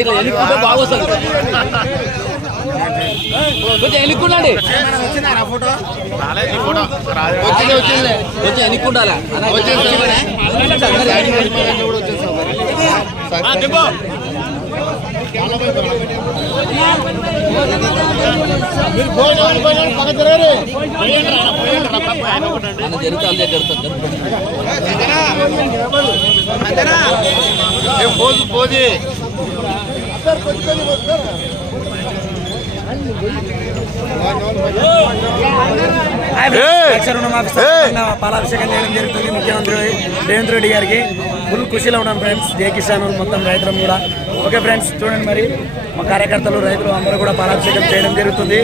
ఇట్లా ఎలుక్కుంటే బాగొస్తుంది కొంచెం ఎలుక్కుండండి వచ్చింది ఎలుక్కుండాలా అన్న జరుగుతుంది అంతే జరుగుతుంది పోదు పోది. పాలాభిషేకం చేయడం జరుగుతుంది. ముఖ్యమంత్రి రేవంత్ రెడ్డి గారికి ఫుల్ ఖుషిలో ఉన్నాం ఫ్రెండ్స్ జై కిసాన్ మొత్తం రైతులం కూడా. ఓకే ఫ్రెండ్స్ చూడండి మరి. మా కార్యకర్తలు రైతులు అందరూ కూడా పాలాభిషేకం చేయడం జరుగుతుంది.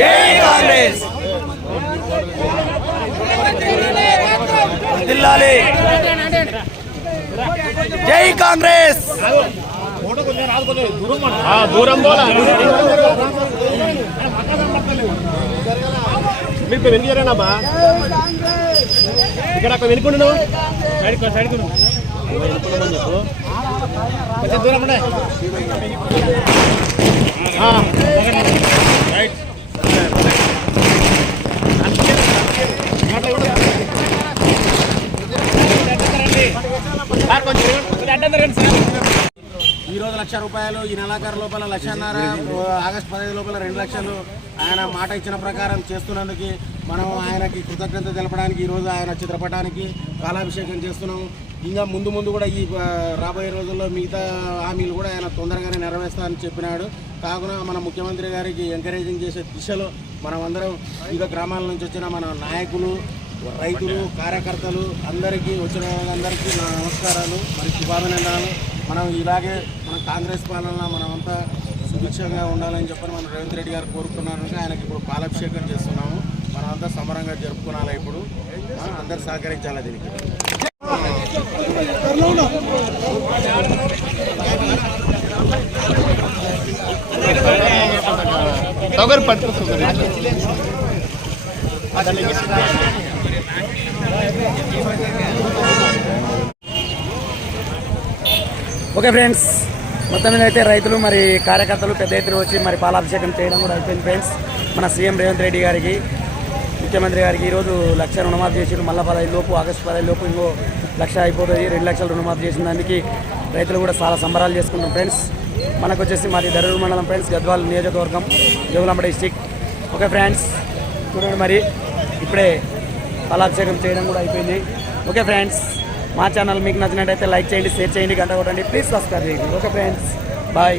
జై కాంగ్రెస్. జిల్లాలి. జై కాంగ్రెస్! దూరం పోలా. మీరు వెనుకరేనాబా ఇక్కడ అక్కడ వెనుకుండు సైడ్ సైడ్ కొంచెం దూరం ఉండే. ఈ రోజు లక్ష రూపాయలు ఈ నెలాఖరు లోపల లక్షన్నర ఆగస్టు పదహైదు లోపల రెండు లక్షలు ఆయన మాట ఇచ్చిన ప్రకారం చేస్తున్నందుకు మనం ఆయనకి కృతజ్ఞత తెలపడానికి ఈరోజు ఆయన చిత్రపటానికి కాలాభిషేకం చేస్తున్నాం. ఇంకా ముందు ముందు కూడా ఈ రాబోయే రోజుల్లో మిగతా హామీలు కూడా ఆయన తొందరగానే నెరవేరుస్తానని చెప్పినాడు. కావున మన ముఖ్యమంత్రి గారికి ఎంకరేజింగ్ చేసే దిశలో మనమందరం వివిధ గ్రామాల నుంచి వచ్చిన మన నాయకులు రైతులు కార్యకర్తలు అందరికీ వచ్చిన వాళ్ళందరికీ నా నమస్కారాలు మరి శుభాభినందనలు. మనం ఇలాగే మన కాంగ్రెస్ పాలన మనమంతా సుభిక్షంగా ఉండాలని చెప్పని మనం రేవంత్ రెడ్డి గారు కోరుకున్నారు ఆయనకి ఇప్పుడు పాలాభిషేకం చేస్తున్నాము. మనమంతా సమరంగా జరుపుకోవాలి ఇప్పుడు. అందరు సహకరించాలి దీనికి? సౌకర్యం ఓకే ఫ్రెండ్స్ మొత్తం మీద అయితే రైతులు మరి కార్యకర్తలు పెద్ద ఎత్తున వచ్చి మరి పాలాభిషేకం చేయడం కూడా అయిపోయింది ఫ్రెండ్స్. మన సీఎం రేవంత్ రెడ్డి గారికి ముఖ్యమంత్రి గారికి ఈరోజు లక్ష రుణమాఫీ చేసిండు. మళ్ళీ పదహైదు లోపు ఆగస్టు పదహైదు లోపు ఇంకో లక్ష అయిపోతుంది. రెండు లక్షలు రుణమాఫీ చేసిన దానికి రైతులు కూడా చాలా సంబరాలు చేసుకుంటాం ఫ్రెండ్స్. మనకు వచ్చేసి మాది దరూరు మండలం ఫ్రెండ్స్ గద్వాల్ నియోజకవర్గం జోగులాంబ డిస్టిక్ ఓకే ఫ్రెండ్స్ చూడండి మరి ఇప్పుడే పాలాభిషేకం చేయడం కూడా అయిపోయింది. Okay friends. మా ఛానల్ మీకు నచ్చినట్టయితే లైక్ చేయండి షేర్ చేయండి గంట కొట్టండి. ప్లీజ్ సబ్స్క్రైబ్ చేయండి. Okay friends bye